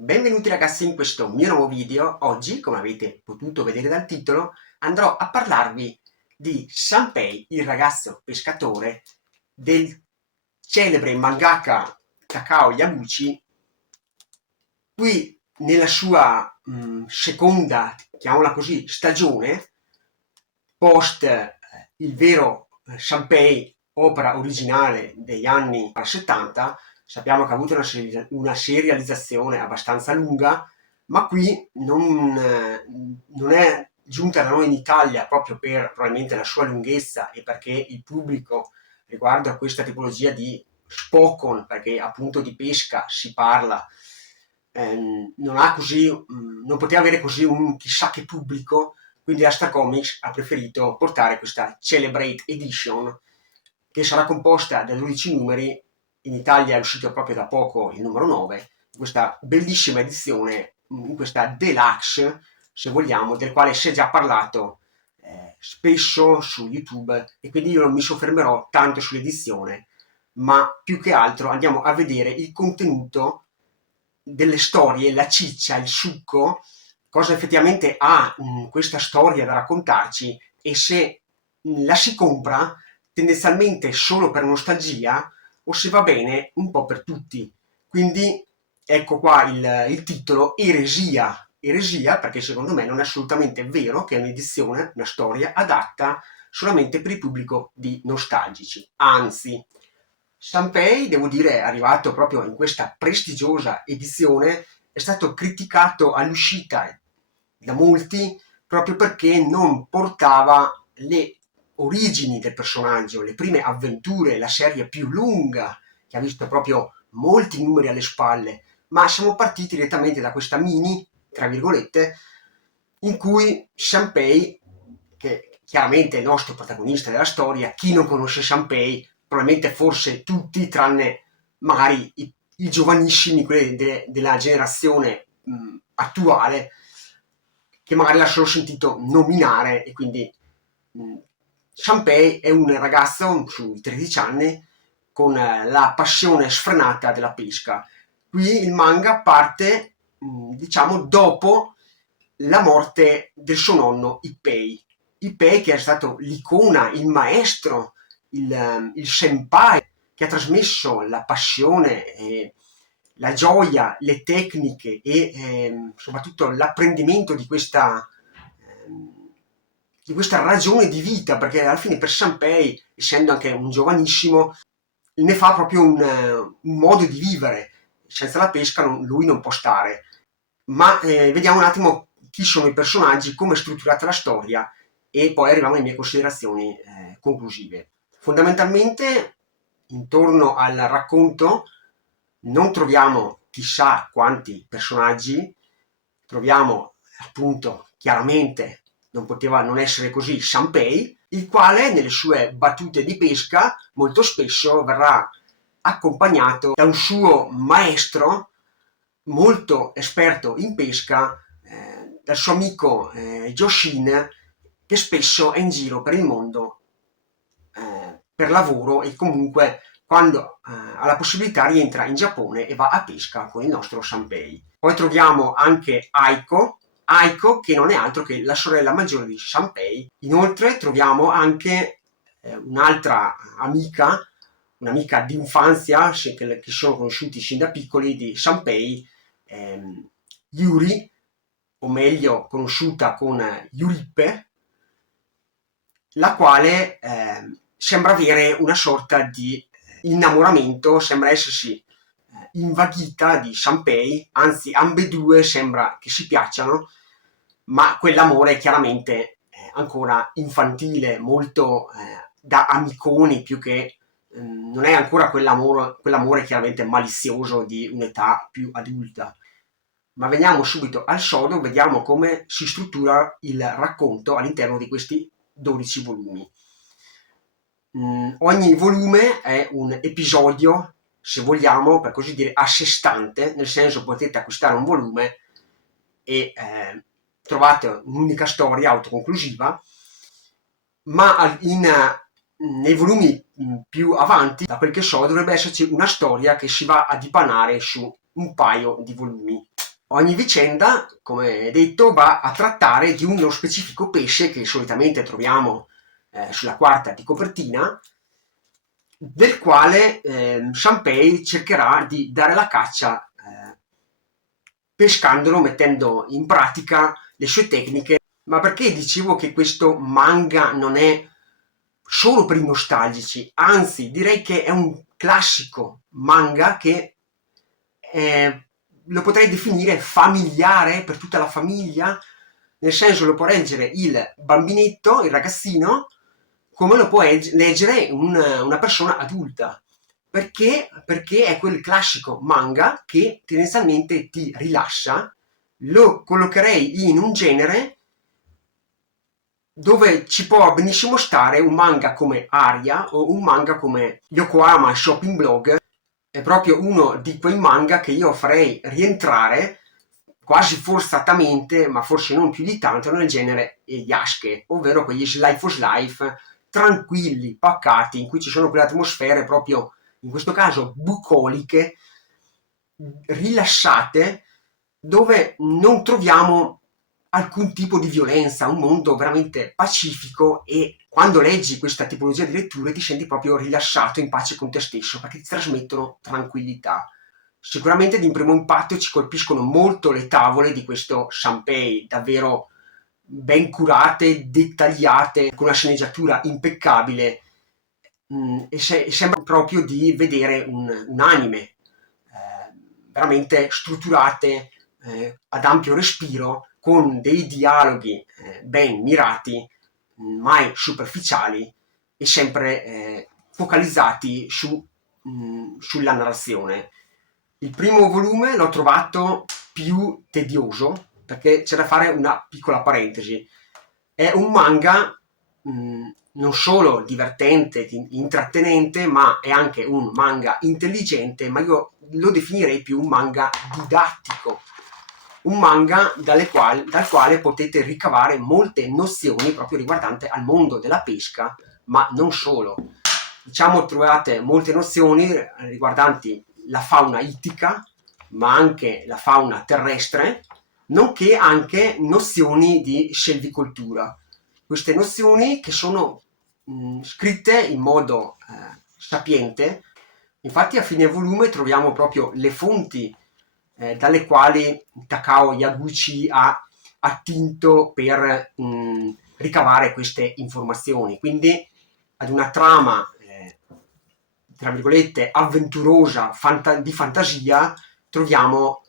Benvenuti ragazzi in questo mio nuovo video. Oggi, come avete potuto vedere dal titolo, andrò a parlarvi di Shanpei, il ragazzo pescatore del celebre mangaka Takao Yabuchi. Qui nella sua seconda, chiamiamola così, stagione, post il vero Shanpei, opera originale degli anni 70. Sappiamo che ha avuto una serializzazione abbastanza lunga, ma qui non è giunta da noi in Italia proprio per probabilmente la sua lunghezza e perché il pubblico riguardo a questa tipologia di Spokon, perché appunto di pesca si parla, non poteva avere così un chissà che pubblico, quindi Asta Comics ha preferito portare questa Celebrate Edition che sarà composta da 12 numeri. In Italia è uscito proprio da poco il numero 9, questa bellissima edizione, in questa deluxe, se vogliamo, del quale si è già parlato spesso su YouTube, e quindi io non mi soffermerò tanto sull'edizione, ma più che altro andiamo a vedere il contenuto delle storie, la ciccia, il succo, cosa effettivamente ha questa storia da raccontarci, e se la si compra tendenzialmente solo per nostalgia o se va bene un po' per tutti. Quindi ecco qua il titolo Eresia. Eresia perché secondo me non è assolutamente vero che è un'edizione, una storia adatta solamente per il pubblico di nostalgici. Anzi, Sanpei, devo dire, è arrivato proprio in questa prestigiosa edizione, è stato criticato all'uscita da molti proprio perché non portava le origini del personaggio, le prime avventure, la serie più lunga, che ha visto proprio molti numeri alle spalle, ma siamo partiti direttamente da questa mini, tra virgolette, in cui Shanpei, che chiaramente è il nostro protagonista della storia, chi non conosce Shanpei, probabilmente forse tutti, tranne magari i giovanissimi, quelli della generazione attuale, che magari l'ha solo sentito nominare, e quindi Shanpei è un ragazzo sui 13 anni con la passione sfrenata della pesca. Qui il manga parte, diciamo, dopo la morte del suo nonno Ippei. Ippei che è stato l'icona, il maestro, il senpai che ha trasmesso la passione, la gioia, le tecniche e soprattutto l'apprendimento di questa ragione di vita, perché alla fine per Shanpei, essendo anche un giovanissimo, ne fa proprio un modo di vivere. Senza la pesca lui non può stare. Ma vediamo un attimo chi sono i personaggi, come è strutturata la storia, e poi arriviamo alle mie considerazioni conclusive. Fondamentalmente, intorno al racconto non troviamo chissà quanti personaggi, troviamo appunto chiaramente, non poteva non essere così, Shanpei, il quale nelle sue battute di pesca molto spesso verrà accompagnato da un suo maestro molto esperto in pesca, dal suo amico Joshin, che spesso è in giro per il mondo per lavoro, e comunque quando ha la possibilità rientra in Giappone e va a pesca con il nostro Shanpei. Poi troviamo anche Aiko che non è altro che la sorella maggiore di Shanpei. Inoltre troviamo anche un'altra amica, un'amica d'infanzia che sono conosciuti sin da piccoli di Shanpei, Yuri, o meglio conosciuta con Yurippe, la quale sembra avere una sorta di innamoramento, sembra essersi invaghita di Shanpei, anzi ambedue sembra che si piacciono, ma quell'amore è chiaramente ancora infantile, molto da amiconi, più che non è ancora quell'amore chiaramente malizioso di un'età più adulta. Ma veniamo subito al sodo, vediamo come si struttura il racconto all'interno di questi 12 volumi. Ogni volume è un episodio, se vogliamo, per così dire, a sé stante, nel senso potete acquistare un volume e trovate un'unica storia autoconclusiva, ma nei volumi più avanti, da quel che so, dovrebbe esserci una storia che si va a dipanare su un paio di volumi. Ogni vicenda, come detto, va a trattare di uno specifico pesce che solitamente troviamo sulla quarta di copertina, del quale Shanpei cercherà di dare la caccia pescandolo, mettendo in pratica le sue tecniche. Ma perché dicevo che questo manga non è solo per i nostalgici? Anzi, direi che è un classico manga che lo potrei definire familiare per tutta la famiglia, nel senso lo può leggere il bambinetto, il ragazzino, come lo può leggere una persona adulta. Perché? Perché è quel classico manga che tendenzialmente ti rilascia. Lo collocherei in un genere dove ci può benissimo stare un manga come Aria o un manga come Yokohama Shopping Blog. È proprio uno di quei manga che io farei rientrare quasi forzatamente, ma forse non più di tanto, nel genere Yasuke, ovvero quegli Slice for Life tranquilli, pacati, in cui ci sono quelle atmosfere proprio, in questo caso, bucoliche, rilassate, dove non troviamo alcun tipo di violenza, un mondo veramente pacifico, e quando leggi questa tipologia di letture ti senti proprio rilassato, in pace con te stesso, perché ti trasmettono tranquillità. Sicuramente di primo impatto ci colpiscono molto le tavole di questo Shanpei, davvero ben curate, dettagliate, con una sceneggiatura impeccabile, e sembra proprio di vedere un anime, veramente strutturate, ad ampio respiro, con dei dialoghi ben mirati, mai superficiali e sempre focalizzati sulla narrazione. Il primo volume l'ho trovato più tedioso perché c'è da fare una piccola parentesi. È un manga non solo divertente, intrattenente, ma è anche un manga intelligente, ma io lo definirei più un manga didattico. Un manga dal quale potete ricavare molte nozioni proprio riguardanti al mondo della pesca, ma non solo. Diciamo trovate molte nozioni riguardanti la fauna ittica, ma anche la fauna terrestre, nonché anche nozioni di selvicoltura. Queste nozioni che sono scritte in modo sapiente. Infatti a fine volume troviamo proprio le fonti dalle quali Takao Yaguchi ha attinto per ricavare queste informazioni. Quindi ad una trama, tra virgolette, avventurosa, di fantasia, troviamo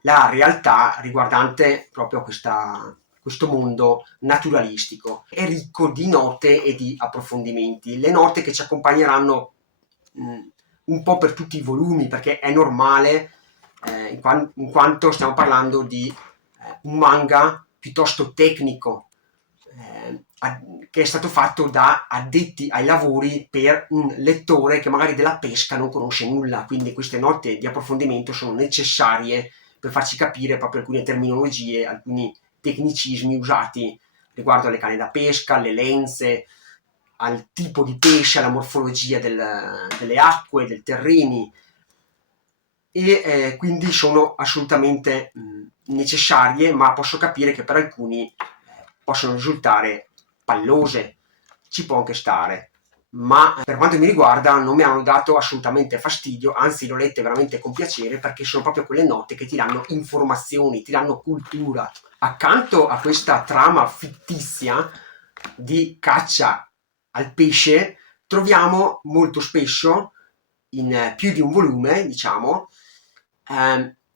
la realtà riguardante proprio questo mondo naturalistico. È ricco di note e di approfondimenti. Le note che ci accompagneranno un po' per tutti i volumi, perché è normale, in quanto stiamo parlando di un manga piuttosto tecnico, che è stato fatto da addetti ai lavori per un lettore che magari della pesca non conosce nulla, quindi queste note di approfondimento sono necessarie per farci capire proprio alcune terminologie, alcuni tecnicismi usati riguardo alle canne da pesca, alle lenze, al tipo di pesce, alla morfologia delle acque, dei terreni, e quindi sono assolutamente necessarie, ma posso capire che per alcuni possono risultare pallose. Ci può anche stare, ma per quanto mi riguarda non mi hanno dato assolutamente fastidio, anzi l'ho lette veramente con piacere, perché sono proprio quelle note che ti danno informazioni, ti danno cultura. Accanto a questa trama fittizia di caccia al pesce troviamo molto spesso, in più di un volume, diciamo,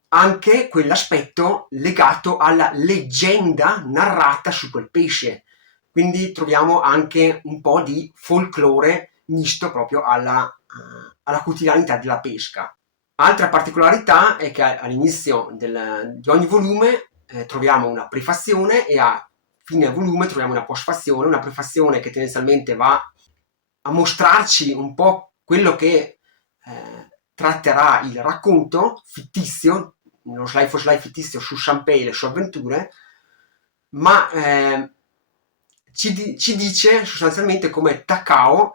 anche quell'aspetto legato alla leggenda narrata su quel pesce. Quindi troviamo anche un po' di folklore misto proprio alla quotidianità della pesca. Altra particolarità è che all'inizio di ogni volume troviamo una prefazione, e a fine volume troviamo una postfazione, una prefazione che tendenzialmente va a mostrarci un po' quello che tratterà il racconto fittizio, lo slide for slide fittizio su Shanpei e le sue avventure, ma ci dice sostanzialmente come Takao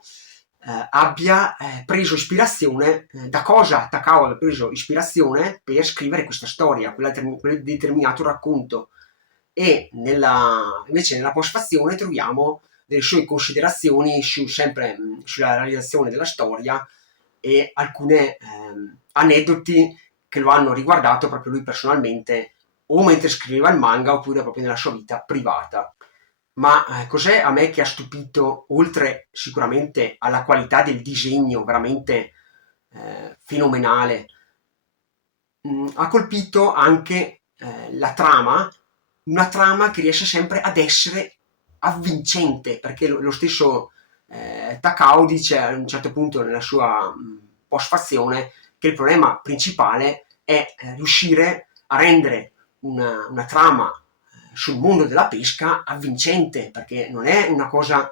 abbia preso ispirazione, da cosa Takao abbia preso ispirazione per scrivere questa storia, quel determinato racconto. E invece nella postfazione troviamo delle sue considerazioni sempre sulla realizzazione della storia e alcune aneddoti che lo hanno riguardato proprio lui personalmente, o mentre scriveva il manga oppure proprio nella sua vita privata. Ma cos'è a me che ha stupito, oltre sicuramente alla qualità del disegno veramente fenomenale? Ha colpito anche la trama, una trama che riesce sempre ad essere avvincente, perché lo stesso Takao dice a un certo punto nella sua postfazione che il problema principale è riuscire a rendere una trama sul mondo della pesca avvincente, perché non è una cosa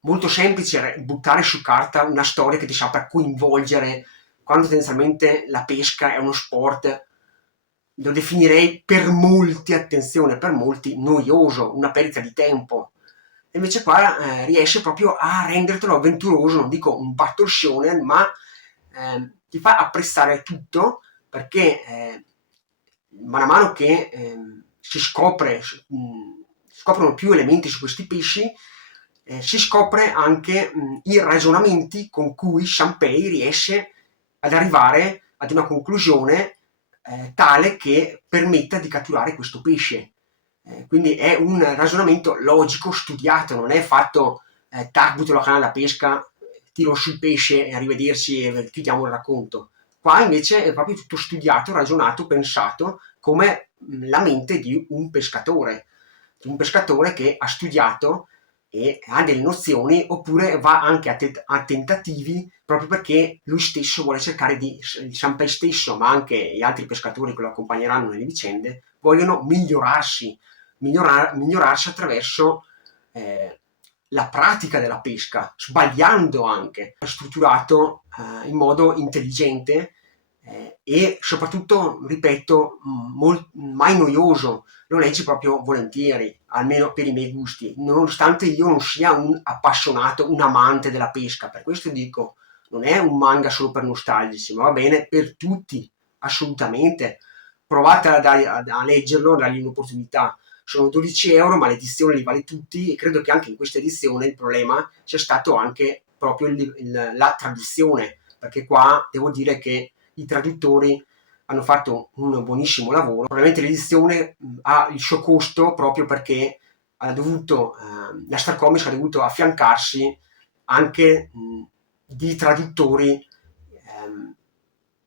molto semplice buttare su carta una storia che ti sappia coinvolgere, quando tendenzialmente la pesca è uno sport, lo definirei per molti, attenzione, per molti noioso, una perdita di tempo. E invece qua riesce proprio a rendertelo avventuroso, non dico un battle shonen, ma ti fa apprezzare tutto, perché man mano che scoprono più elementi su questi pesci, si scopre anche i ragionamenti con cui Shanpei riesce ad arrivare ad una conclusione tale che permetta di catturare questo pesce. Quindi è un ragionamento logico, studiato, non è fatto tac, butto la canna da pesca, tiro sul pesce e arrivederci e chiudiamo il racconto. Qua invece è proprio tutto studiato, ragionato, pensato come la mente di un pescatore che ha studiato e ha delle nozioni, oppure va anche a tentativi, proprio perché lui stesso vuole cercare il Shanpei stesso, ma anche gli altri pescatori che lo accompagneranno nelle vicende, vogliono migliorarsi attraverso la pratica della pesca, sbagliando anche, strutturato in modo intelligente e soprattutto, ripeto, mai noioso. Lo leggi proprio volentieri, almeno per i miei gusti, nonostante io non sia un appassionato, un amante della pesca. Per questo dico, non è un manga solo per nostalgici, ma va bene per tutti, assolutamente. Provate a leggerlo, dargli un'opportunità. Sono 12 €, ma l'edizione li vale tutti, e credo che anche in questa edizione il problema sia stato anche proprio la traduzione, perché qua devo dire che i traduttori hanno fatto un buonissimo lavoro. Probabilmente l'edizione ha il suo costo proprio perché la Star Comics ha dovuto affiancarsi anche di traduttori,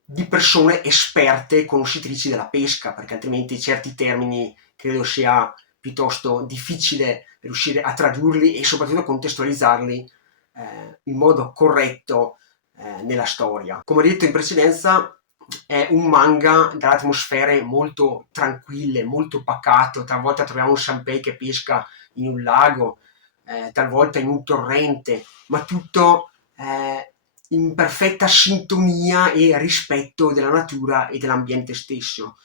di persone esperte, conoscitrici della pesca, perché altrimenti certi termini credo sia piuttosto difficile riuscire a tradurli e soprattutto contestualizzarli in modo corretto nella storia. Come detto in precedenza, è un manga dalle atmosfere molto tranquille, molto pacato. Talvolta troviamo un Shanpei che pesca in un lago, talvolta in un torrente, ma tutto in perfetta sintonia e rispetto della natura e dell'ambiente stesso.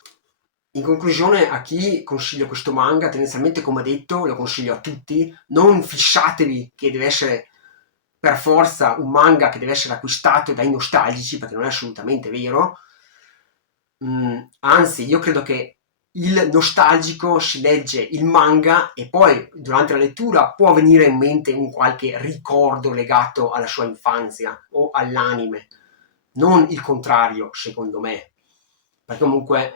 In conclusione, a chi consiglio questo manga, tendenzialmente, come detto, lo consiglio a tutti. Non fissatevi che deve essere per forza un manga che deve essere acquistato dai nostalgici, perché non è assolutamente vero. Anzi, io credo che il nostalgico si legge il manga e poi durante la lettura può venire in mente un qualche ricordo legato alla sua infanzia o all'anime, non il contrario, secondo me, perché comunque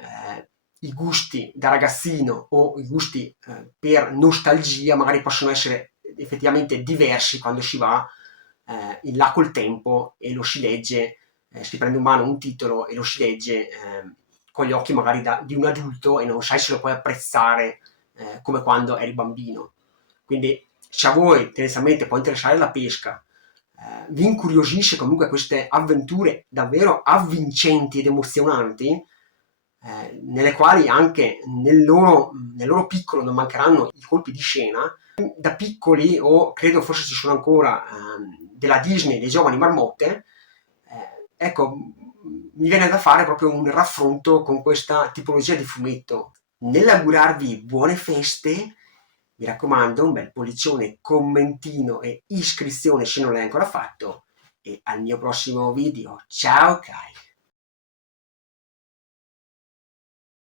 i gusti da ragazzino o i gusti per nostalgia magari possono essere effettivamente diversi quando si va in là col tempo e lo si legge, si prende in mano un titolo e lo si legge con gli occhi magari di un adulto e non sai se lo puoi apprezzare come quando eri bambino. Quindi se a voi tendenzialmente può interessare la pesca, vi incuriosisce comunque queste avventure davvero avvincenti ed emozionanti, nelle quali anche nel loro piccolo non mancheranno i colpi di scena, da piccoli, o credo forse ci sono ancora della Disney, dei giovani marmotte, ecco, mi viene da fare proprio un raffronto con questa tipologia di fumetto. Nell'augurarvi buone feste Mi raccomando, un bel pollicione, commentino e iscrizione se non l'hai ancora fatto, e al mio prossimo video. Ciao Kai!